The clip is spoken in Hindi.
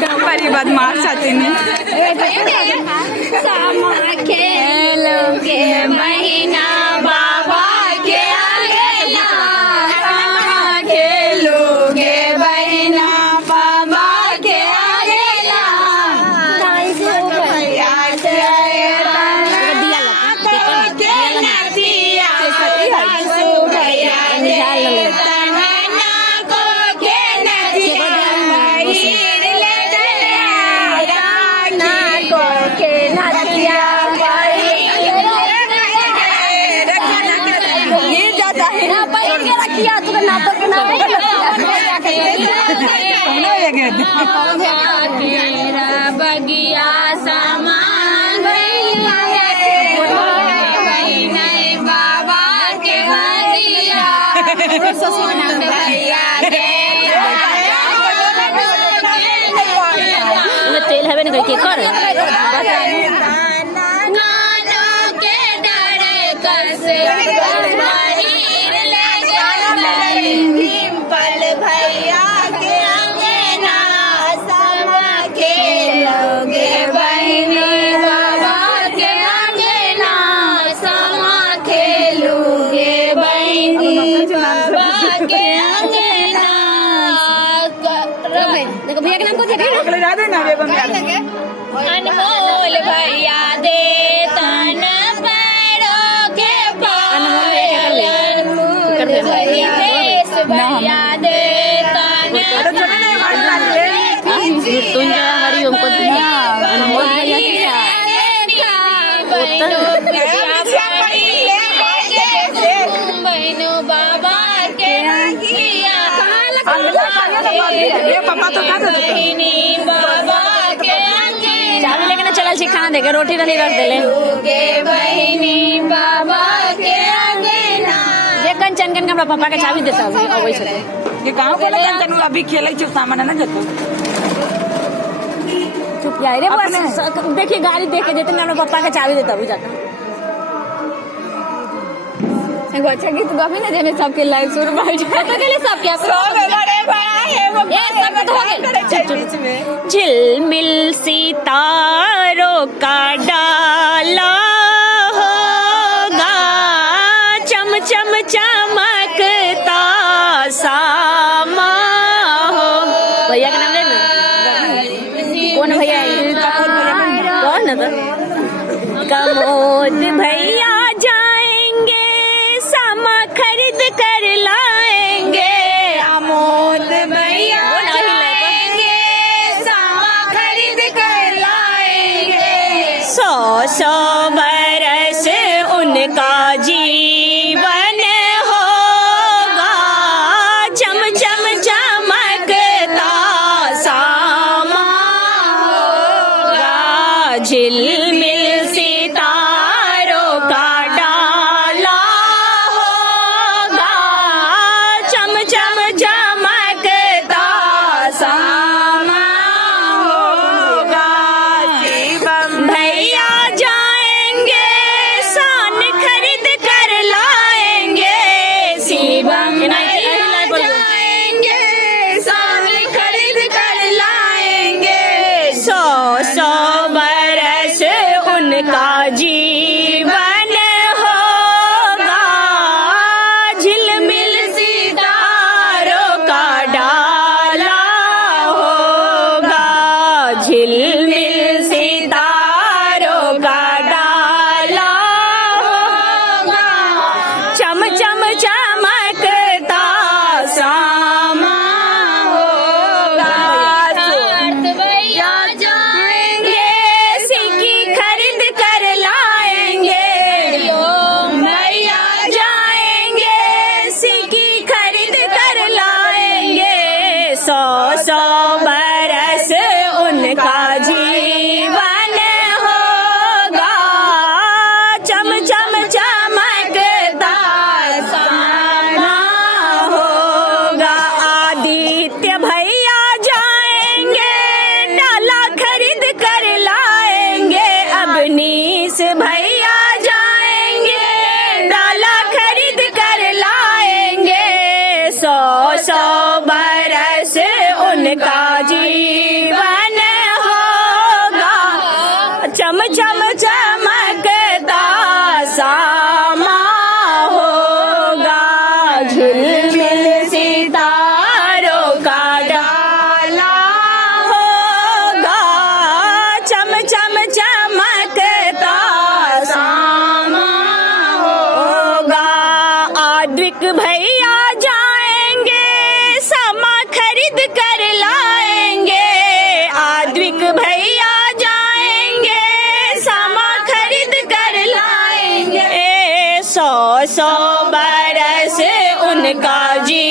बड़ी बदमाश छथिन। सामा खेलोगे महीना बाबा के आंगना, सामा खेलोगे बहना बाबा के आंगना, दांसो भैया के नदिया, दांसो भैया किया तो नाटक के नाम तेरा बगिया सामान बाबा के भैया तेल हवे ना के कर भैया के अंगना, सामा खेलोगे बहनी बाबा के अंगना, सामा खेलोगे बहनी बाबा के अंगना। देखो भैया के नाम को अनमोल भैया दे तन पैरों के पाल, भैया दे हरिओम बाबा के पापा तो चावल लेके ना चला खाना देके रोटी नहीं रख देले बहनी बाबा के कंचन कन हमरा पापा के चाबी देता अबै छथि ये गांव के कंचन अभी खेलै छै सामान ना जतो चुप यार रे बस देखिए गाड़ी देख के देते ना हमरा पापा के चाबी देता अभी जाता एगो अच्छा गीत गाबी ना जेने सबके लाइव सुर बैठ तो के लिए सब क्या सब बड़े बड़ा है वो ये सब तो हो गए झिलमिल सितारों का डाला होगा चम चम चमकता सामा हो। भैया का नाम लेना कौन भैया कौन है कमोद भैया जाएंगे सामा खरीद कर लाएंगे, अमोद भैया जाएंगे सामा खरीद कर लाएंगे, 100 बरस उनका जीवन होगा चम चम चमकता सामा होगा झिलमिल सितारों का डाला होगा चम चम चमकता सामा होगा भैया जाएंगे सान खरीद कर लाएंगे, शिवम जाएंगे सान खरीद कर लाएंगे, 100 बरस उनका जीवन होगा झिलमिल सितारों का डाला होगा झिलमिल सितारों का डाला होगा चम चम चमकता सामा होगा भैया जाएंगे सिक्की खरीद कर लाएंगे, चम चमकता सामा होगा, झिलमिल सितारों का डाला होगा, चम चम चमकता सामा होगा। आद्विक भैया जाएंगे सामा खरीद कर लाएंगे, आद्विक भैया जाएंगे सामा खरीद कर लाएंगे। 100 बरस उनका जी